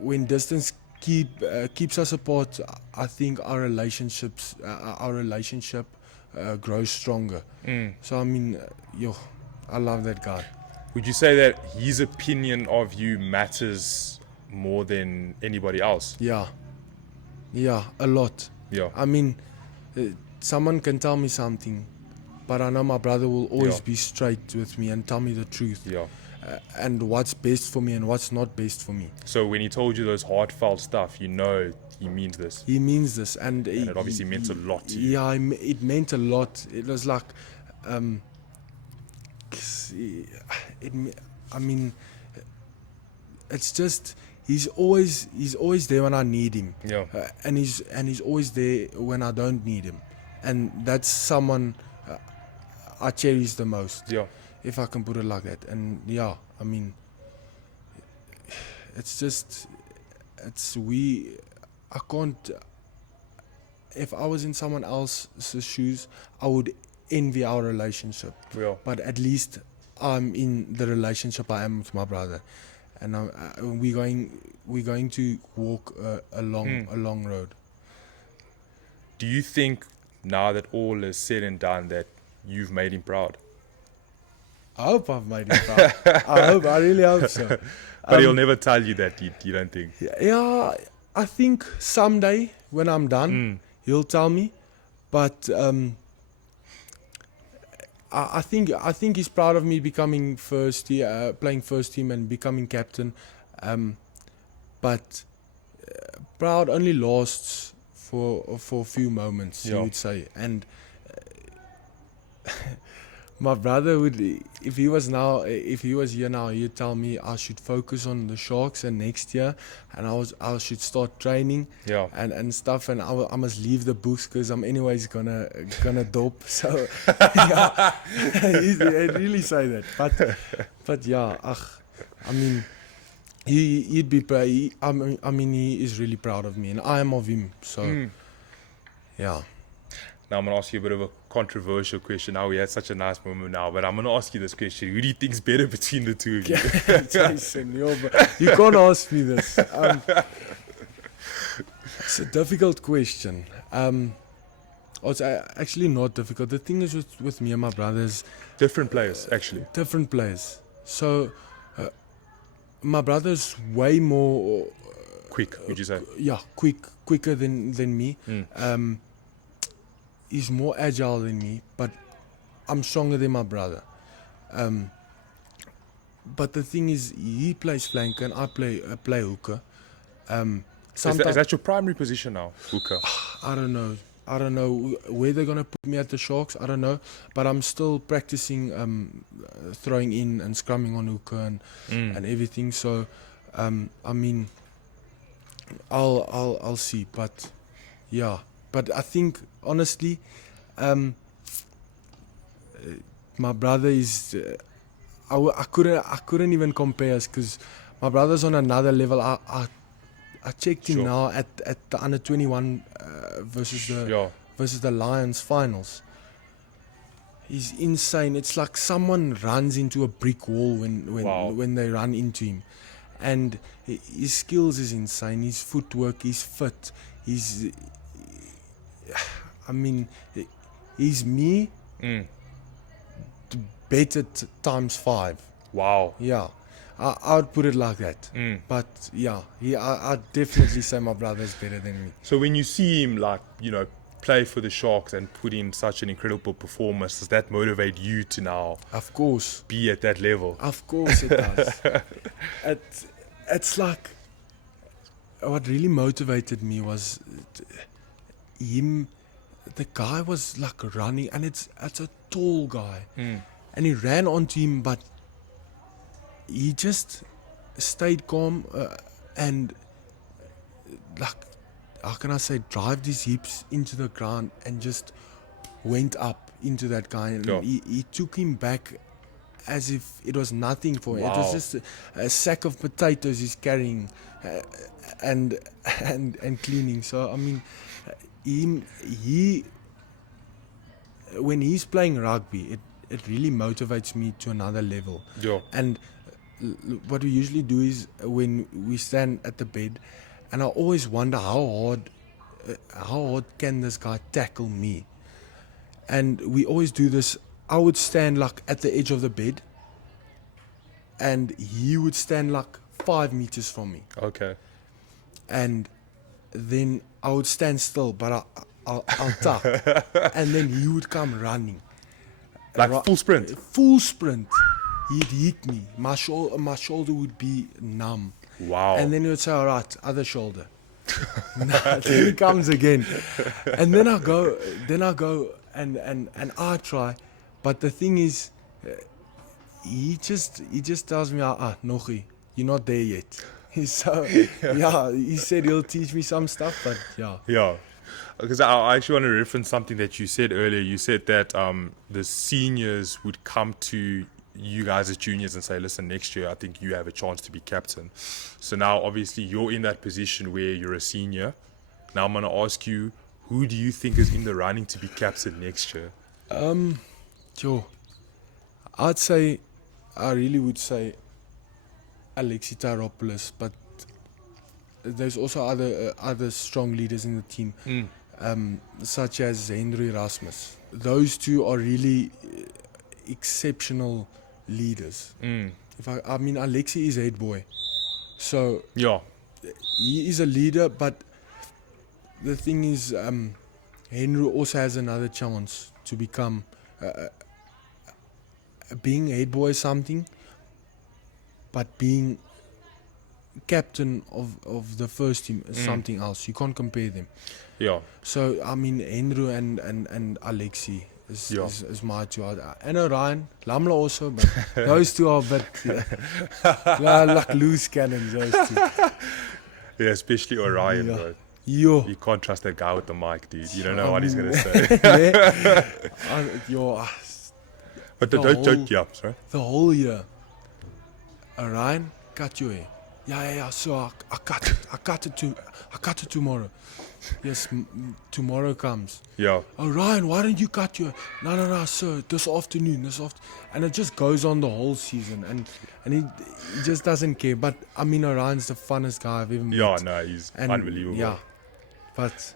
when distance keeps us apart, I think our relationship grows stronger. So I mean, I love that guy. Would you say that his opinion of you matters more than anybody else? Yeah, a lot. Yeah. I mean, someone can tell me something, but I know my brother will always be straight with me and tell me the truth. Yeah. And what's best for me and what's not best for me. So when he told you those heartfelt stuff, you know he means this. He means this, and it obviously meant a lot to you. Yeah, it meant a lot. It was like, I mean, it's just he's always there when I need him. Yeah. And he's always there when I don't need him, and that's someone I cherish the most. Yeah. If I can put it like that. And yeah, I mean, I can't. If I was in someone else's shoes, I would envy our relationship. Yeah. But at least I'm in the relationship I am with my brother, and we're going to walk a long road. Do you think now that all is said and done that you've made him proud? I hope I've made him proud. I really hope so. But he'll never tell you that, you don't think? Yeah, I think someday when I'm done, he'll tell me. But I think he's proud of me becoming playing first team and becoming captain. But proud only lasts for a few moments, you would say. And my brother would, if he was here now, he'd tell me I should focus on the Sharks and next year, and I should start training and stuff, and I must leave the books because I'm anyways gonna dope. So yeah, he'd really say that. But yeah, I mean, he'd be proud. I mean, he is really proud of me, and I am of him. So yeah. Now I'm going to ask you a bit of a controversial question. Now we had such a nice moment now, but I'm going to ask you this question. Who do you think's better between the two of you? Jason, you can't ask me this. It's a difficult question. It's actually not difficult. The thing is with me and my brothers... Different players, actually. Different players. So, my brother's way more... quick, would you say? Yeah, quicker than me. He's more agile than me, but I'm stronger than my brother. But the thing is, he plays flanker and I play hooker. Is that your primary position now, hooker? I don't know where they're gonna put me at the Sharks. I don't know, but I'm still practicing throwing in and scrumming on hooker and everything. So, I mean, I'll see, but yeah. But I think, honestly, my brother is... I couldn't even compare us because my brother's on another level. I checked him now at the under 21 versus the Lions finals. He's insane. It's like someone runs into a brick wall when they run into him, and his skills is insane. His footwork, he's fit. I mean, he's me better times 5. Wow. Yeah, I would put it like that. But yeah, I'd definitely say my brother's better than me. So when you see him, like, play for the Sharks and put in such an incredible performance, does that motivate you to now, of course, be at that level? Of course it does. It's like, what really motivated me was him. The guy was like running, and it's a tall guy, and he ran onto him, but he just stayed calm and, like, how can I say, drive his hips into the ground and just went up into that guy, and he took him back as if it was nothing for him. It was just a sack of potatoes he's carrying and cleaning. So I mean, he when he's playing rugby, it really motivates me to another level. And what we usually do is when we stand at the bed, and I always wonder how hard can this guy tackle me. And we always do this. I would stand like at the edge of the bed, and he would stand like 5 meters from me. Okay. And then I would stand still, but I'll tuck, and then he would come running. Like full sprint? Full sprint. He'd hit me. My shoulder would be numb. Wow. And then he would say, all right, other shoulder. Then he comes again. And then I go and I try. But the thing is, he just tells me, Nochi, you're not there yet. So, he said he'll teach me some stuff, but yeah. Yeah. Because I actually want to reference something that you said earlier. You said that the seniors would come to you guys as juniors and say, listen, next year I think you have a chance to be captain. So now obviously you're in that position where you're a senior. Now I'm going to ask you, who do you think is in the running to be captain next year? Yo, I really would say Alexi Tyropoulos, but there's also other strong leaders in the team, such as Henry Rasmus. Those two are really exceptional leaders. I mean, Alexi is head boy, so Yeah. he is a leader. But the thing is, Henry also has another chance to become being head boy is something, but being captain of the first team is something else. You can't compare them. Yeah. So I mean, Andrew and Alexi is my two. And Orion, Lamla also, but those two are a bit like loose cannons. Those two. Yeah, especially Orion, Yeah. bro. Yo, You can't trust that guy with the mic, dude. You don't know what he's going to say. But sorry. The whole year, Orion, cut your hair. Yeah. So I cut it tomorrow. Yes, tomorrow comes. Yeah. Oh, Ryan, why don't you cut your... No, sir, this afternoon. And it just goes on the whole season. And he just doesn't care. But, I mean, Ryan's the funnest guy I've ever met. Yeah, no, he's unbelievable. Yeah, but...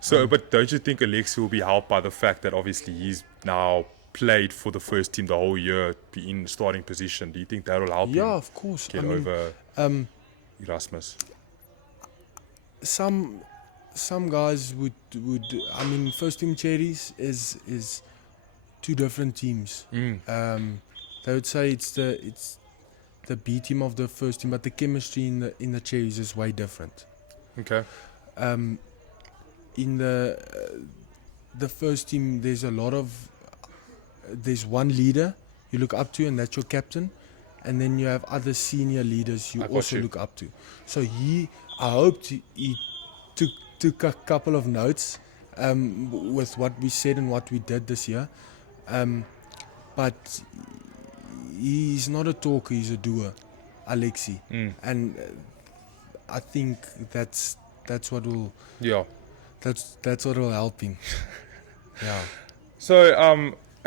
So, but don't you think Alexi will be helped by the fact that obviously he's now played for the first team the whole year, be in starting position? Do you think that will help him Yeah, of course. get over Erasmus? Some guys would I mean, first team cherries is two different teams. They would say it's the B team of the first team, but the chemistry in the cherries is way different. Okay. In the first team, there's one leader you look up to, and that's your captain, and then you have other senior leaders you also look up to. So I hoped he took a couple of notes with what we said and what we did this year, but he's not a talker, he's a doer, Alexi, and I think that's what will that's what will help him. Yeah. So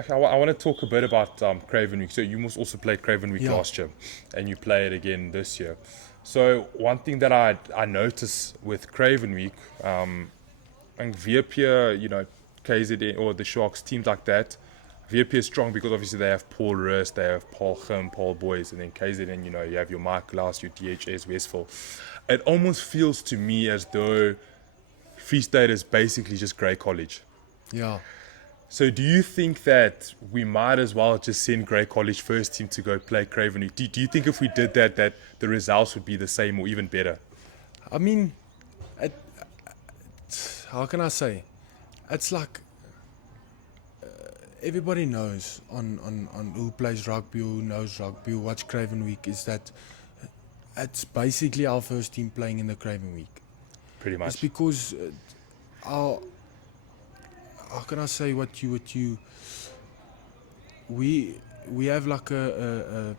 I want to talk a bit about Craven Week. So you must also play Craven Week last year, and you play it again this year. So one thing that I noticed with Craven Week, and VP, KZN or the Sharks, teams like that, VP is strong because obviously they have Paul Rust, they have Paul Gim, Paul Boys, and then KZN, you have your Mike Glass, your DHS, Westphal. It almost feels to me as though Free State is basically just Grey College. Yeah. So do you think that we might as well just send Grey College first team to go play Craven Week? Do you think if we did that the results would be the same or even better? I mean, how can I say? It's like everybody knows on who plays rugby, who knows rugby, who watch Craven Week, is that it's basically our first team playing in the Craven Week. Pretty much. It's because how can I say we have like I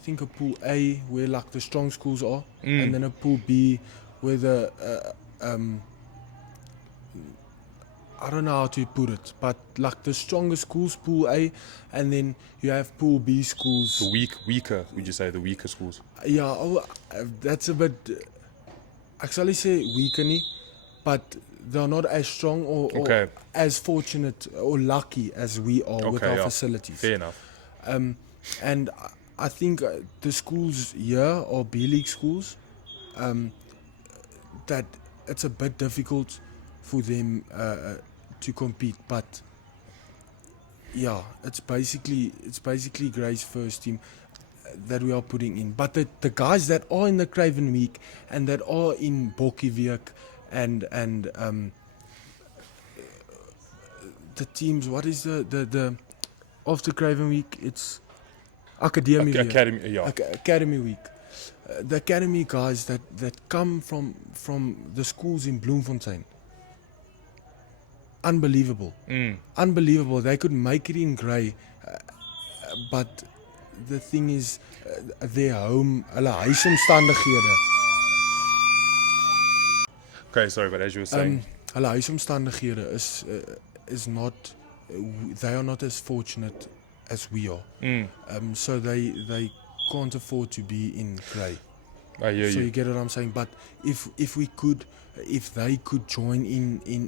think a pool A where like the strong schools are, and then a pool B where the I don't know how to put it, but like the strongest schools, pool A, and then you have pool B schools. The weaker, would you say, the weaker schools? Yeah, that's a bit. Actually, say weaker, but they're not as strong or as fortunate or lucky as we are with our facilities. Fair enough. And I think the schools here are B League schools, that it's a bit difficult for them to compete. But yeah, it's basically Grey's first team that we are putting in. But the guys that are in the Craven Week and that are in Bokkievik and the teams, what is the after Craven Week? It's Academy Week. Academy Week. The academy guys that come from the schools in Bloemfontein. Unbelievable. Unbelievable. They could make it in Grey. but the thing is, their home, hulle huisomstandighede. Okay, sorry, but as you were saying. Hulle huisomstandighede is not, they are not as fortunate as we are. So they can't afford to be in grey. I hear So you. you get what I'm saying. But if they could join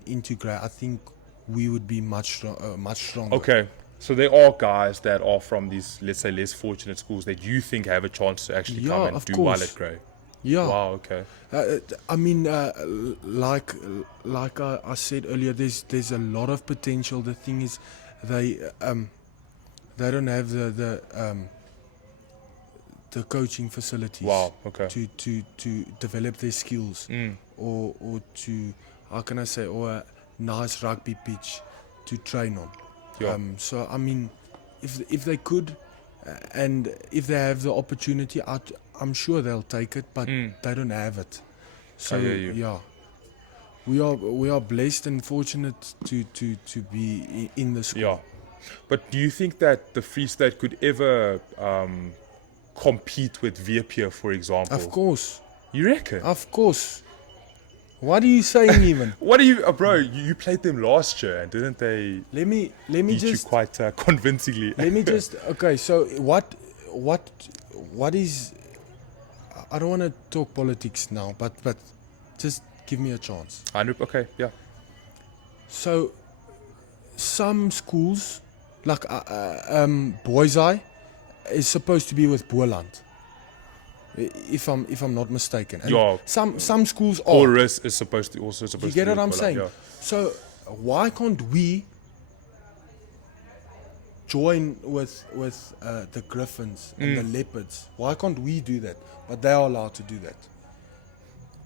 into grey, I think we would be much stronger. Okay, so there are guys that are from these, let's say, less fortunate schools that you think have a chance to actually Yeah, come and of do well course. at Grey. Yeah. Wow, okay. I mean, like I said earlier, there's a lot of potential. The thing is, they don't have the coaching facilities. Wow, okay. To develop their skills, or to, how can I say, or a nice rugby pitch to train on. Yeah. So I mean, if they could, and if they have the opportunity, I'm sure they'll take it, but they don't have it. So I hear you. yeah, we are blessed and fortunate to be in the school. Yeah. But do you think that the Free State could ever compete with Viapia, for example? Of course, You reckon? of course. What are you saying even? What are you, bro? You played them last year, and didn't they Let me beat just you quite convincingly? let me just okay. So what is? I don't want to talk politics now, but just give me a chance. 100. Okay, yeah. So some schools, like Boys Eye, is supposed to be with Boland, if I'm not mistaken. And Yeah. some schools are. Chorus is supposed to also supposed You to get be what I'm Boland, saying? yeah. So why can't we join with the Griffins and the Leopards? Why can't we do that? But they are allowed to do that.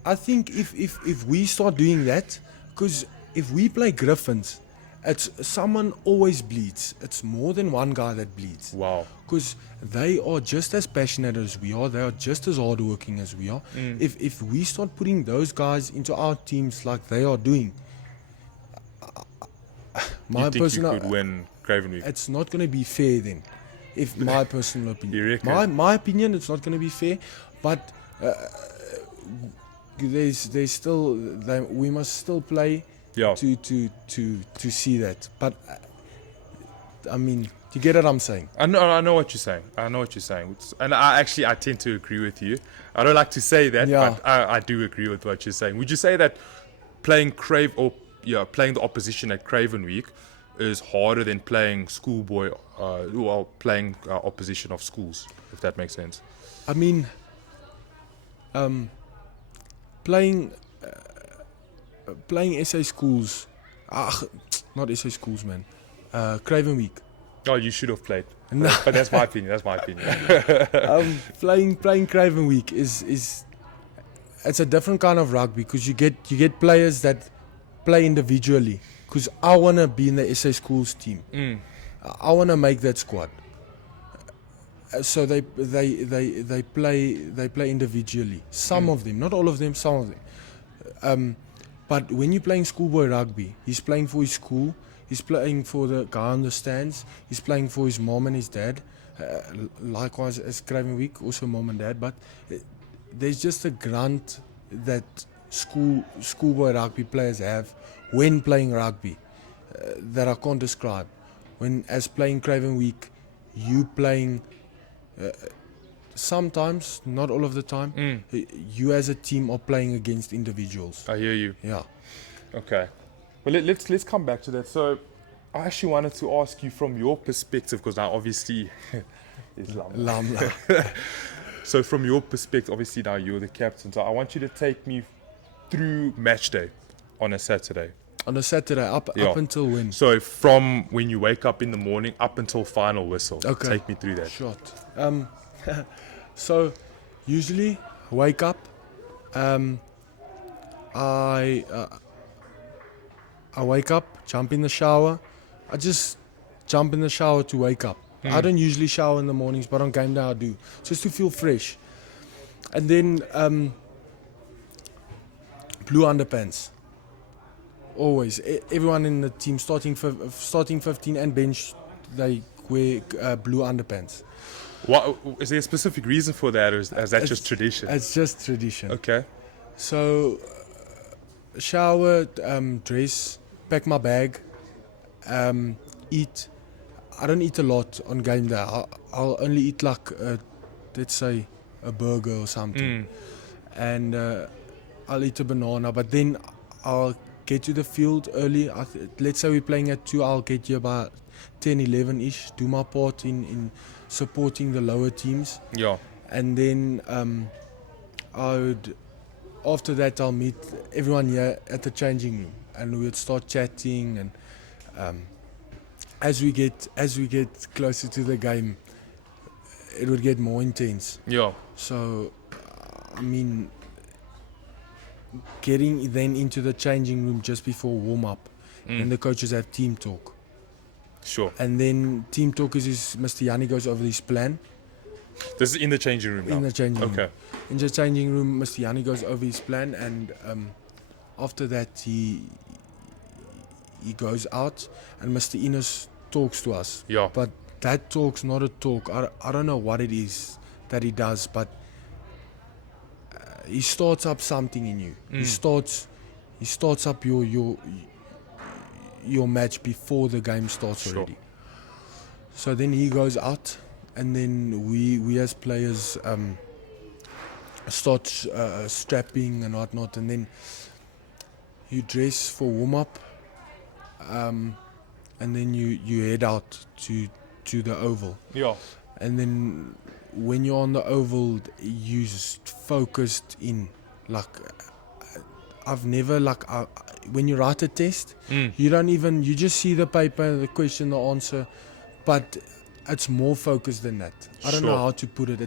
I think if we start doing that, because if we play Griffins, it's someone always bleeds. It's more than one guy that bleeds. Wow. Because they are just as passionate as we are. They are just as hardworking as we are. If we start putting those guys into our teams like they are doing, You think you could win Craven Week? it's not going to be fair then. If my personal opinion, You reckon? my opinion, it's not going to be fair. But there's still we must still play Yeah. to see that. But I mean, you get what I'm saying? I know what you're saying. I know what you're saying. And I tend to agree with you. I don't like to say that, Yeah. but I do agree with what you're saying. Would you say that playing playing the opposition at Craven Week is harder than playing Schoolboy, or playing opposition of schools, if that makes sense? I mean, playing SA schools, not SA schools, man. Craven Week. Oh, you should have played. No. But that's my opinion. That's my opinion. Playing Craven Week is it's a different kind of rugby, because you get players that play individually. Because I wanna be in the SA schools team. I wanna make that squad. So they play individually. Some of them, not all of them, some of them. But when you're playing schoolboy rugby, he's playing for his school. He's playing for the guy on the stands. He's playing for his mom and his dad. Likewise as Craven Week, also mom and dad. But there's just a grunt that schoolboy rugby players have when playing rugby that I can't describe. When as playing Craven Week, you playing sometimes, not all of the time, you as a team are playing against individuals. I hear you. Yeah. Okay. Well, let's come back to that. So, I actually wanted to ask you from your perspective, because now obviously it's Lamla. So from your perspective, obviously now you're the captain. So I want you to take me through match day on a Saturday. On a Saturday, up until when? So from when you wake up in the morning up until final whistle. Okay. Take me through that. Shot. So usually wake up. I wake up, jump in the shower. I just jump in the shower to wake up. I don't usually shower in the mornings, but on game day I do, just to feel fresh. And then blue underpants. Always, everyone in the team, starting 15 and bench, they wear blue underpants. What is there a specific reason for that, or is that just tradition? It's just tradition. Okay. So, shower, dress, pack my bag, eat. I don't eat a lot on game day. I'll only eat like, let's say, a burger or something. And I'll eat a banana. But then I'll get to the field early. Let's say we're playing at 2. I'll get here about 10, 11-ish. Do my part in supporting the lower teams. Yeah. And then after that I'll meet everyone here at the changing room, and we would start chatting, and as we get closer to the game, it would get more intense. Yeah. So I mean, getting then into the changing room just before warm up, and the coaches have team talk. Sure. And then team talk is Mr. Yanni goes over his plan. This is in the changing room now. In the changing room. Okay. In the changing room, Mr. Yanni goes over his plan, and after that he goes out, and Mr. Ines talks to us. Yeah. But that talk's not a talk. I don't know what it is that he does, but he starts up something in you. He starts up your match before the game starts already. So then he goes out, and then we as players start strapping and whatnot, and then you dress for warm up, and then you head out to the oval. Yeah. And then when you're on the oval, you focused in. Like, I've never, like, when you write a test, you just see the paper, the question, the answer, but it's more focused than that. I don't know how to put it.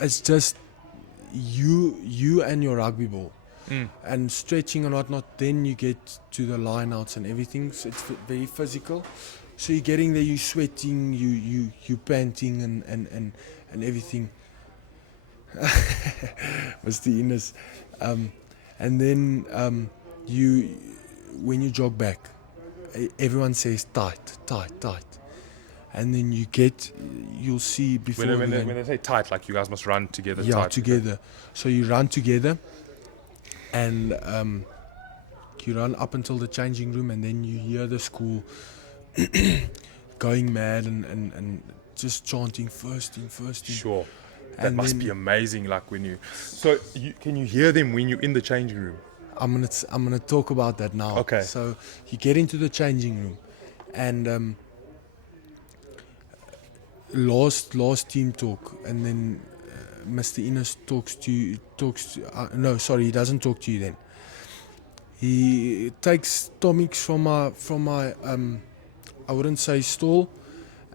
It's just you and your rugby ball, and stretching and whatnot. Then you get to the lineouts and everything. So it's very physical. So you're getting there, you sweating, you panting and everything. Mr. Ines. And then when you jog back, everyone says tight. And then you'll see before When they say tight, like you guys must run together. Yeah, tight, together. Okay. So you run together, and you run up until the changing room, and then you hear the school going mad and just chanting first team. Sure. That And must be amazing. Like when you, so can you hear them when you're in the changing room? I'm gonna talk about that now. Okay. So you get into the changing room, and last team talk, and then Mr. Ines he doesn't talk to you then. He takes tonics from my I wouldn't say stall,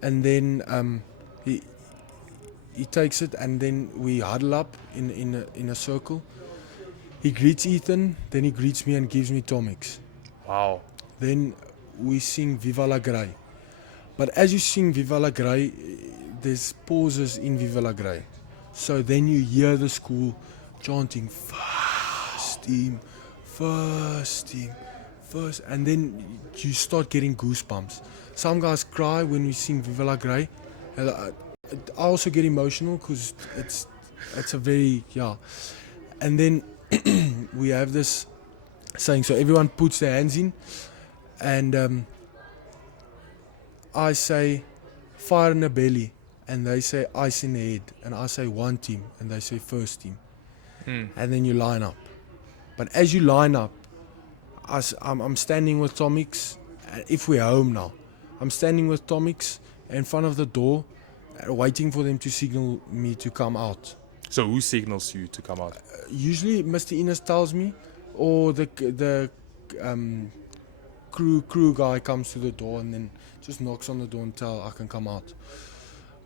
and then he takes it, and then we huddle up in a circle. He greets Ethan, then he greets me and gives me tonics. Wow. Then we sing Viva la Grey. But as you sing Viva la Grey, there's pauses in Viva la Grey. So then you hear the school chanting first team, and then you start getting goosebumps. Some guys cry when we sing Viva la Grey. I also get emotional because it's a very, and then we have this saying, so everyone puts their hands in, and I say fire in the belly, and they say ice in the head, and I say one team, and they say first team, and then you line up. But as you line up, I'm standing with Tomix. If we're home now, I'm standing with Tomix in front of the door, waiting for them to signal me to come out. So who signals you to come out? Usually Mr. Ines tells me, or the crew guy comes to the door and then just knocks on the door and tell I can come out.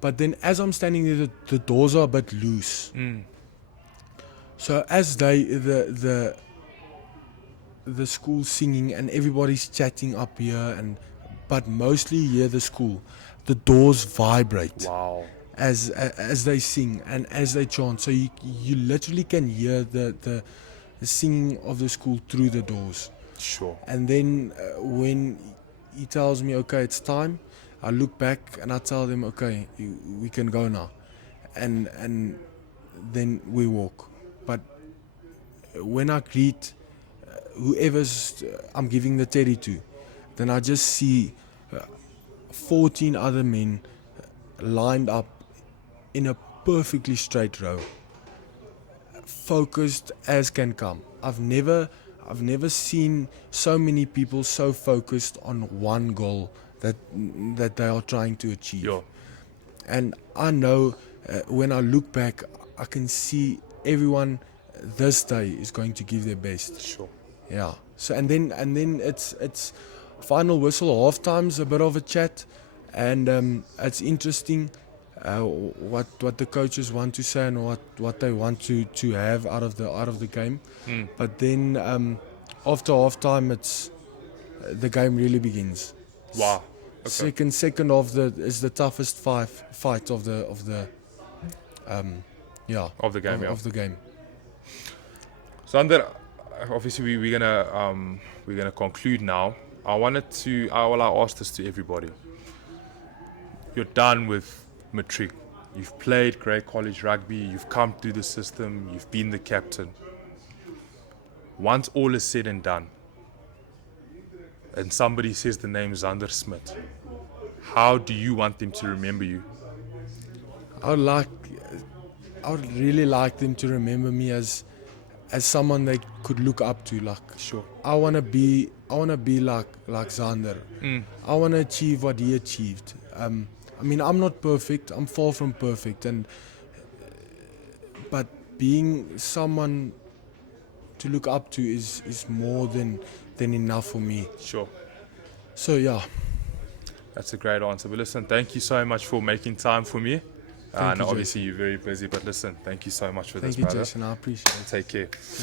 But then as I'm standing there, the doors are a bit loose. So as the school singing and everybody's chatting up here, but mostly hear the school, the doors vibrate. Wow. As they sing and as they chant, so you literally can hear the singing of the school through the doors. Sure. And then when he tells me, okay, it's time, I look back and I tell them, okay, we can go now, and then we walk. But when I greet whoever's I'm giving the teddy to, then I just see 14 other men lined up in a perfectly straight row, focused as can come. I've never seen so many people so focused on one goal that they are trying to achieve. Yeah. And I know when I look back, I can see everyone this day is going to give their best. Sure. Yeah. So and then it's final whistle, half time's a bit of a chat, and it's interesting what the coaches want to say and what they want to have out of the game. But then after half time, it's the game really begins. Wow. Okay. Second of is the toughest fight of the yeah Of the game, yeah. of the game. Xander, obviously we're gonna conclude now. I asked this to everybody. You're done with matric. You've played great college rugby. You've come through the system. You've been the captain. Once all is said and done, and somebody says the name Xander Smit, how do you want them to remember you? I would really like them to remember me as someone they could look up to. Like, Sure. I wanna be like Xander. I wanna achieve what he achieved. I mean, I'm not perfect. I'm far from perfect, but being someone to look up to is more than enough for me. Sure. So yeah. That's a great answer. But listen, thank you so much for making time for me. Thank you, Obviously, you're very busy, but listen, thank you so much for Thank this, you, brother. Jason. I appreciate it. Take care. Yeah.